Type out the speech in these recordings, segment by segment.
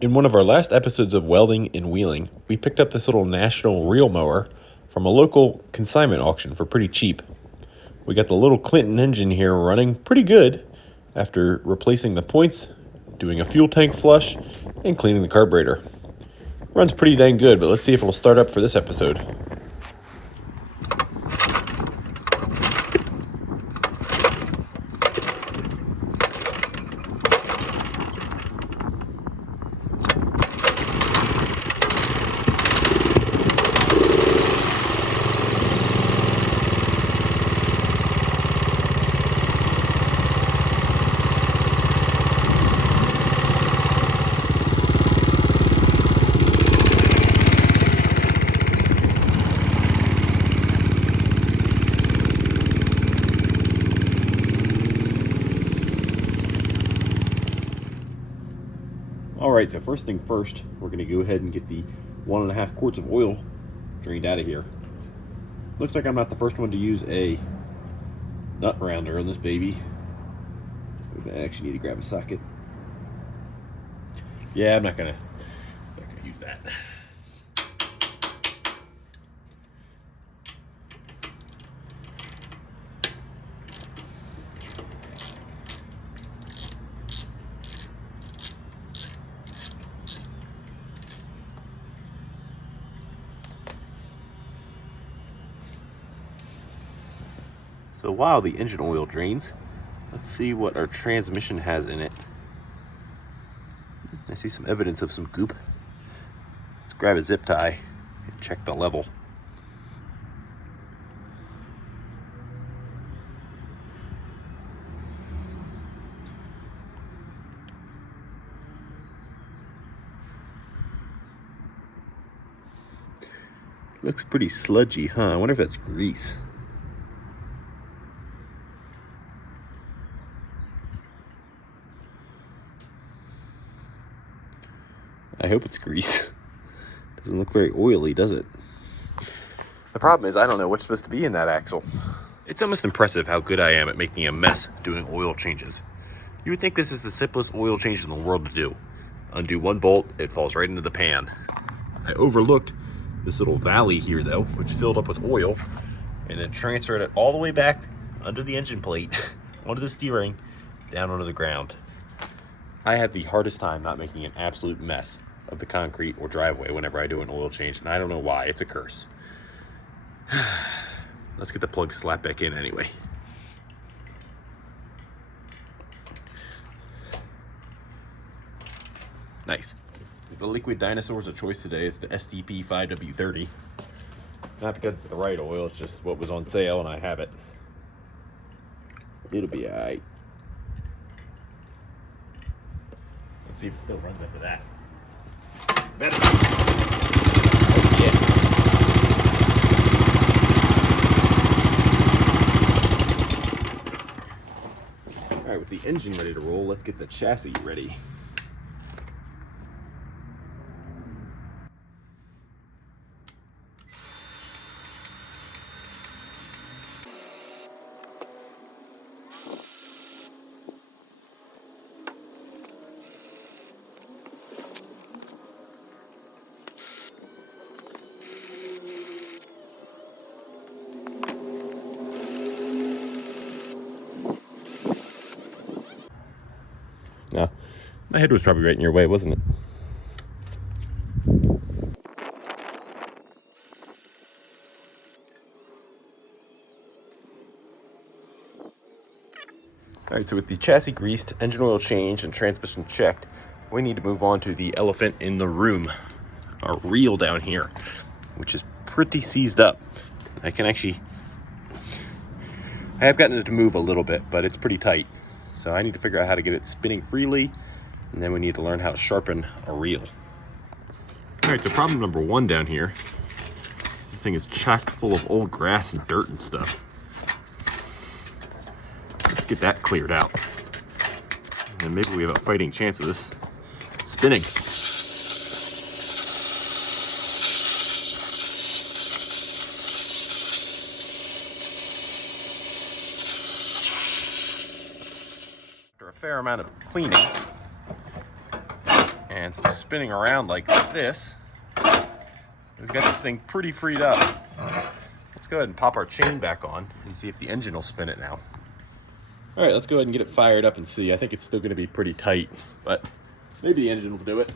In one of our last episodes of Welding and Wheeling, we picked up this little national reel mower from a local consignment auction for pretty cheap. We got the little Clinton engine here running pretty good after replacing the points, doing a fuel tank flush, and cleaning the carburetor. Runs pretty dang good, but let's see if it'll start up for this episode. Alright, so first thing first, we're going to go ahead and get the 1.5 quarts of oil drained out of here. Looks like I'm not the first one to use a nut rounder on this baby. I actually need to grab a socket. Yeah, I'm not gonna use that. So while the engine oil drains, let's see what our transmission has in it. I see some evidence of some goop. Let's grab a zip tie and check the level. Looks pretty sludgy, huh? I wonder if that's grease. I hope it's grease. Doesn't look very oily, does it? The problem is I don't know what's supposed to be in that axle. It's almost impressive how good I am at making a mess doing oil changes. You would think this is the simplest oil change in the world to do. Undo one bolt, it falls right into the pan. I overlooked this little valley here though, which filled up with oil, and then transferred it all the way back under the engine plate, onto the steering, down onto the ground. I have the hardest time not making an absolute mess of the concrete or driveway whenever I do an oil change, and I don't know why. It's a curse. Let's get the plug slapped back in anyway. Nice. The liquid dinosaurs of choice today is the SDP 5W30. Not because it's the right oil, it's just what was on sale and I have it. It'll be alright. Let's see if it still runs after that. Better. Oh, yeah. Alright, with the engine ready to roll, let's get the chassis ready. No, my head was probably right in your way, wasn't it? Alright, so with the chassis greased, engine oil changed, and transmission checked, we need to move on to the elephant in the room, our reel down here, which is pretty seized up. I have gotten it to move a little bit, but it's pretty tight. So I need to figure out how to get it spinning freely, and then we need to learn how to sharpen a reel. Alright, so problem number one down here, this thing is chock full of old grass and dirt and stuff. Let's get that cleared out. And then maybe we have a fighting chance of this spinning. After a fair amount of cleaning and some spinning around like this, we've got this thing pretty freed up. Let's go ahead and pop our chain back on and see if the engine will spin it now. All right, let's go ahead and get it fired up and see. I think it's still going to be pretty tight, but maybe the engine will do it.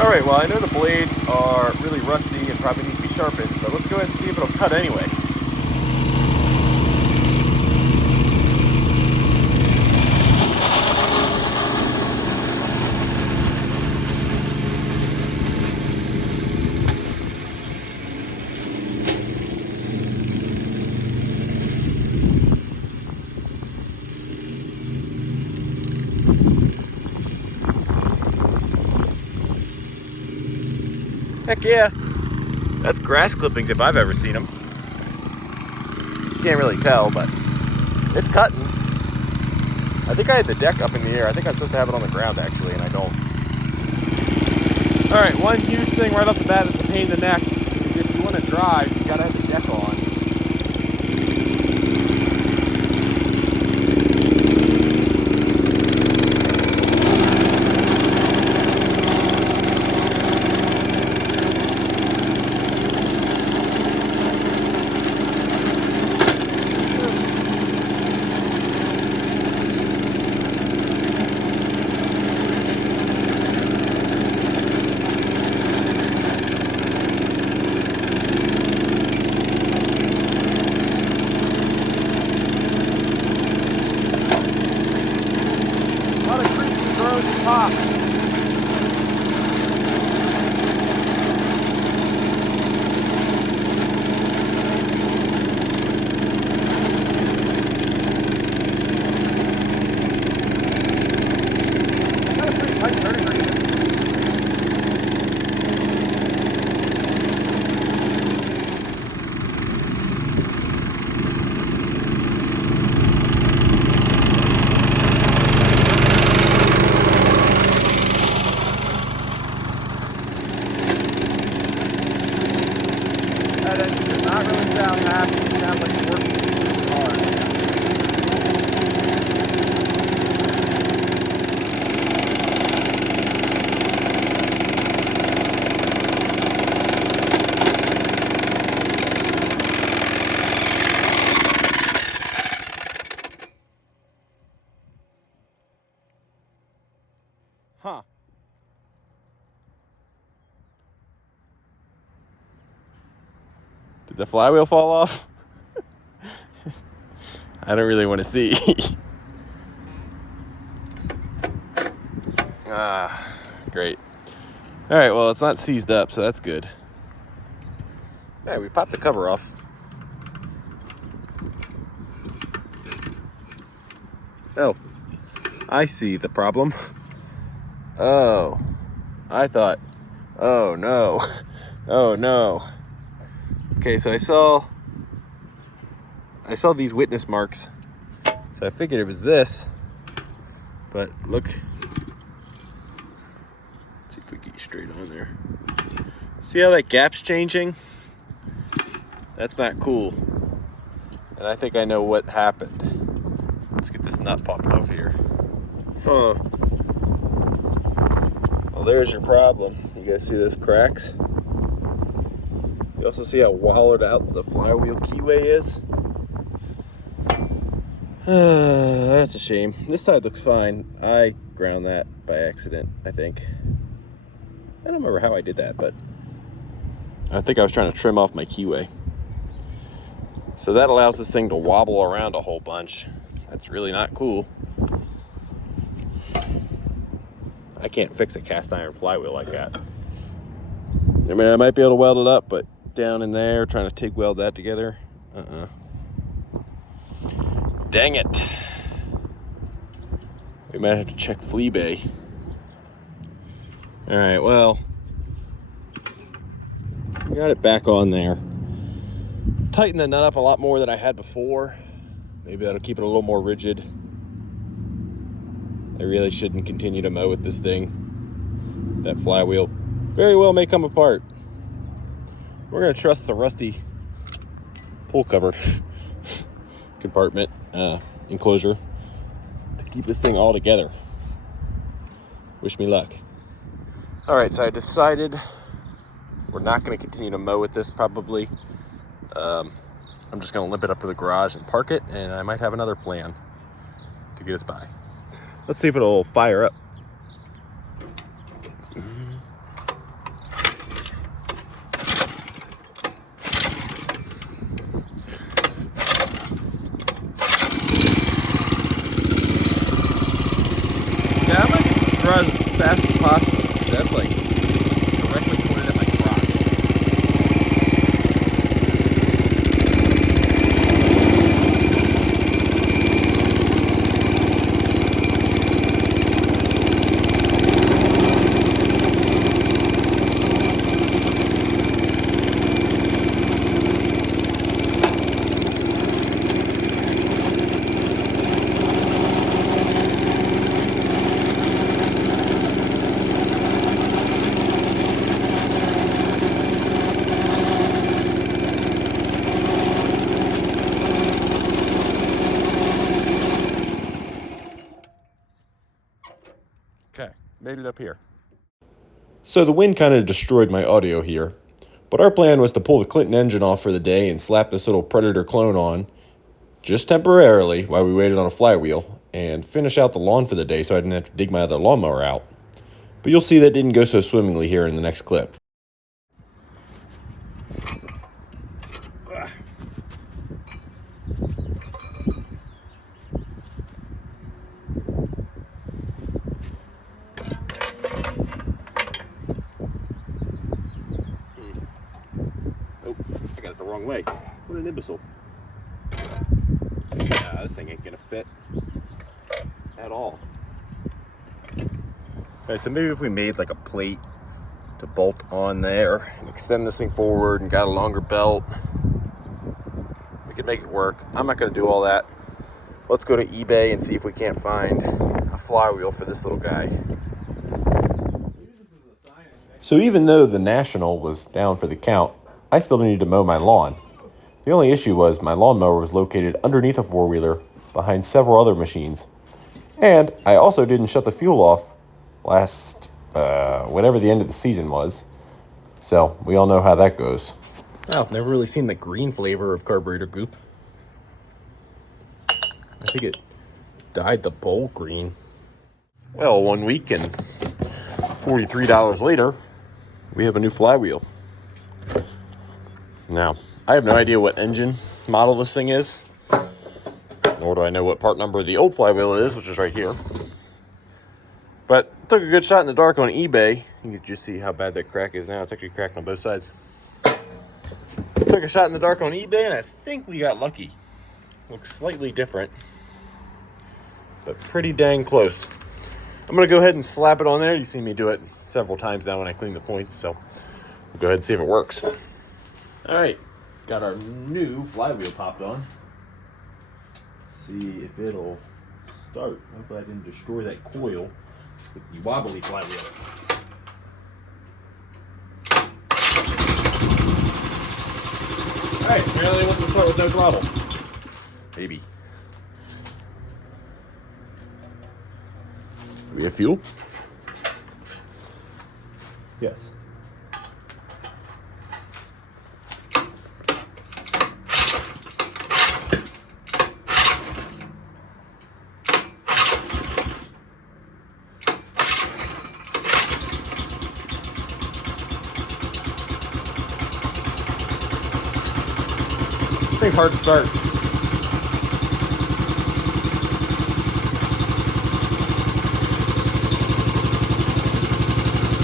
All right, well, I know the blades are really rusty and probably need to be sharpened, but let's go ahead and see if it'll cut anyway. Heck yeah, that's grass clippings if I've ever seen them. Can't really tell, but it's cutting. I think I had the deck up in the air. I think I'm supposed to have it on the ground actually, and I don't. All right, one huge thing right off the bat that's a pain in the neck is if you want to drive, you gotta have the deck on. Pop. That engine does not really sound happy. It sounds like it's working super hard. Huh. Did the flywheel fall off? I don't really want to see. Great. All right, well, it's not seized up, so that's good. All right, we popped the cover off. Oh, I see the problem. Oh, I thought, oh no, oh no. Okay, so I saw these witness marks, so I figured it was this, but look, let's see if we get you straight on there. See how that gap's changing? That's not cool, and I think I know what happened. Let's get this nut popped off here. Huh. Well, there's your problem. You guys see those cracks? You also see how wallowed out the flywheel keyway is? That's a shame. This side looks fine. I ground that by accident, I think. I don't remember how I did that, but I think I was trying to trim off my keyway. So that allows this thing to wobble around a whole bunch. That's really not cool. I can't fix a cast iron flywheel like that. I mean, I might be able to weld it up, but down in there, trying to TIG weld that together, Dang it. We might have to check flea bay. All right, well, we got it back on there. Tighten the nut up a lot more than I had before. Maybe that'll keep it a little more rigid. I really shouldn't continue to mow with this thing. That flywheel very well may come apart. We're gonna trust the rusty pull cover compartment enclosure to keep this thing all together. Wish me luck. All right, so I decided we're not gonna continue to mow with this probably. I'm just gonna limp it up to the garage and park it, and I might have another plan to get us by. Let's see if it'll fire up. Yeah, I'm gonna get this garage as fast as possible. That's like directly pointed at my crotch. Okay, made it up here. So the wind kind of destroyed my audio here, but our plan was to pull the Clinton engine off for the day and slap this little Predator clone on, just temporarily while we waited on a flywheel, and finish out the lawn for the day so I didn't have to dig my other lawnmower out. But you'll see that didn't go so swimmingly here in the next clip. Oh, I got it the wrong way. What an imbecile. Nah, this thing ain't gonna fit at all. Alright, so maybe if we made like a plate to bolt on there and extend this thing forward and got a longer belt, we could make it work. I'm not gonna do all that. Let's go to eBay and see if we can't find a flywheel for this little guy. So even though the National was down for the count, I still needed to mow my lawn. The only issue was my lawnmower was located underneath a four-wheeler behind several other machines. And I also didn't shut the fuel off last, whenever the end of the season was. So we all know how that goes. Wow, never really seen the green flavor of carburetor goop. I think it dyed the bowl green. Well, 1 week and $43 later, we have a new flywheel. Now, I have no idea what engine model this thing is, nor do I know what part number the old flywheel is, which is right here. But took a good shot in the dark on eBay. You can just see how bad that crack is now. It's actually cracked on both sides. Took a shot in the dark on eBay, and I think we got lucky. Looks slightly different, but pretty dang close. I'm gonna go ahead and slap it on there. You've seen me do it several times now when I clean the points, so we'll go ahead and see if it works. All right, got our new flywheel popped on. Let's see if it'll start. Hopefully I didn't destroy that coil with the wobbly flywheel. All right, apparently it wants to start with no throttle. Maybe. Do we have fuel? Yes. thing's hard to start.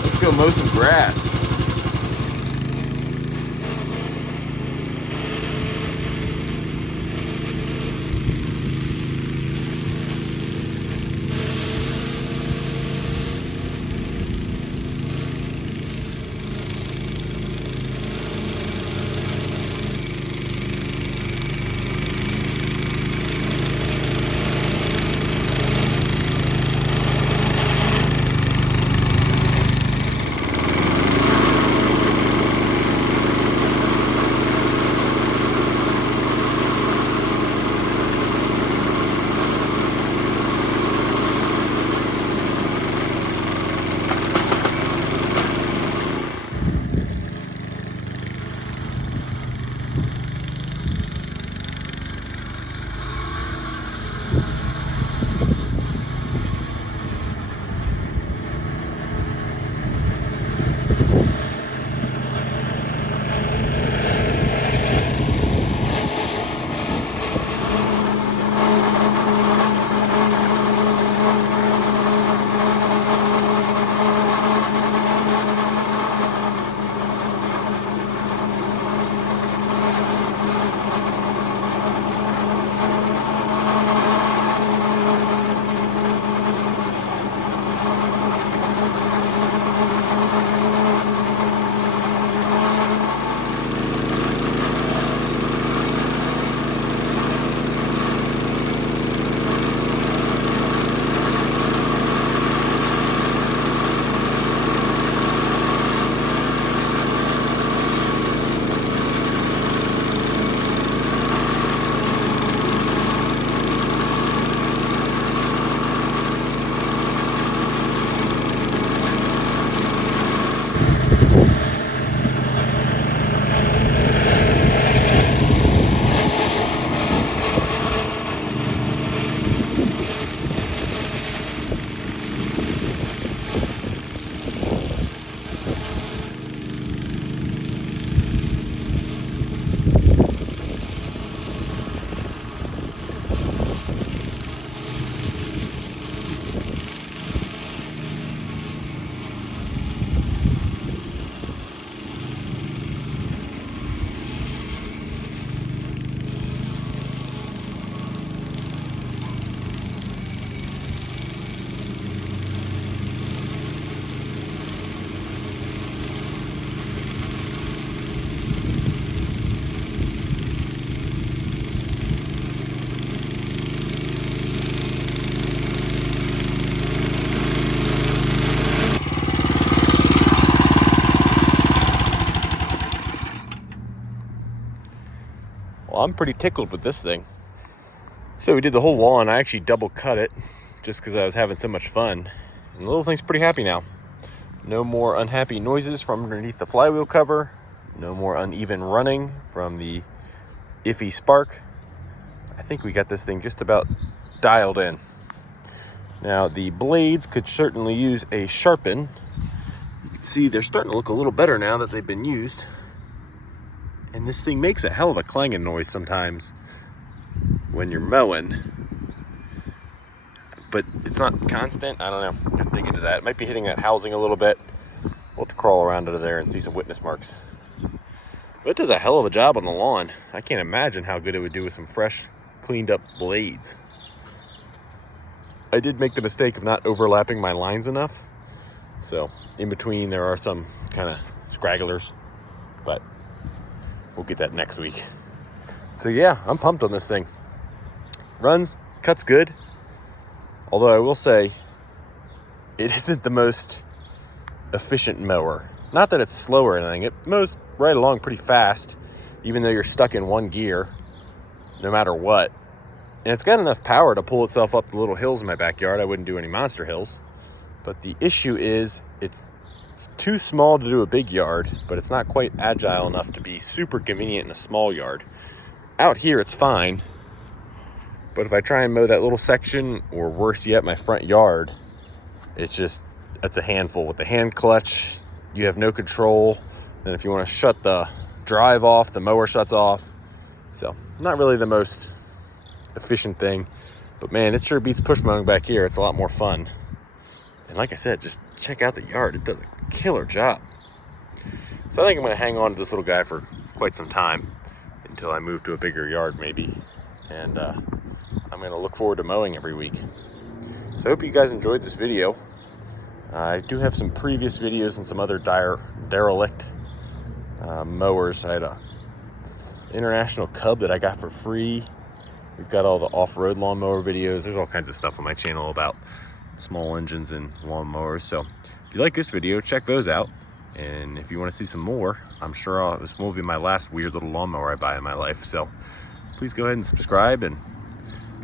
Let's go mow some grass. Well, I'm pretty tickled with this thing. So we did the whole lawn. I actually double cut it just because I was having so much fun. And the little thing's pretty happy now. No more unhappy noises from underneath the flywheel cover. No more uneven running from the iffy spark. I think we got this thing just about dialed in. Now the blades could certainly use a sharpen. You can see they're starting to look a little better now that they've been used. And this thing makes a hell of a clanging noise sometimes when you're mowing. But it's not constant. I don't know. I'm gonna dig into that. It might be hitting that housing a little bit. We'll have to crawl around under there and see some witness marks. But it does a hell of a job on the lawn. I can't imagine how good it would do with some fresh, cleaned up blades. I did make the mistake of not overlapping my lines enough. So in between there are some kind of scragglers, but we'll get that next week. So yeah, I'm pumped on this thing. Runs, cuts good. Although I will say, it isn't the most efficient mower. Not that it's slow or anything. It mows right along pretty fast, even though you're stuck in one gear, no matter what. And it's got enough power to pull itself up the little hills in my backyard. I wouldn't do any monster hills. But the issue is, it's too small to do a big yard, but it's not quite agile enough to be super convenient in a small yard. Out here, it's fine. But if I try and mow that little section, or worse yet, my front yard, it's a handful. With the hand clutch, you have no control. Then if you want to shut the drive off, the mower shuts off. So Not really the most efficient thing, but man, it sure beats push mowing back here. It's a lot more fun. And like I said, just check out the yard. It does a killer job. So I think I'm going to hang on to this little guy for quite some time until I move to a bigger yard maybe. And I'm going to look forward to mowing every week. So I hope you guys enjoyed this video. I do have some previous videos and some other derelict mowers. I had a International Cub that I got for free. We've got all the off-road lawnmower videos. There's all kinds of stuff on my channel about small engines and lawnmowers. So if you like this video, check those out. And if you want to see some more, I'm sure this won't be my last weird little lawnmower I buy in my life. So please go ahead and subscribe, and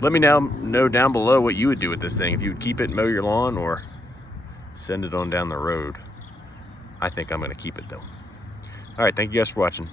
let me know down below what you would do with this thing. If you would keep it and mow your lawn or send it on down the road. I think I'm going to keep it though. All right, thank you guys for watching.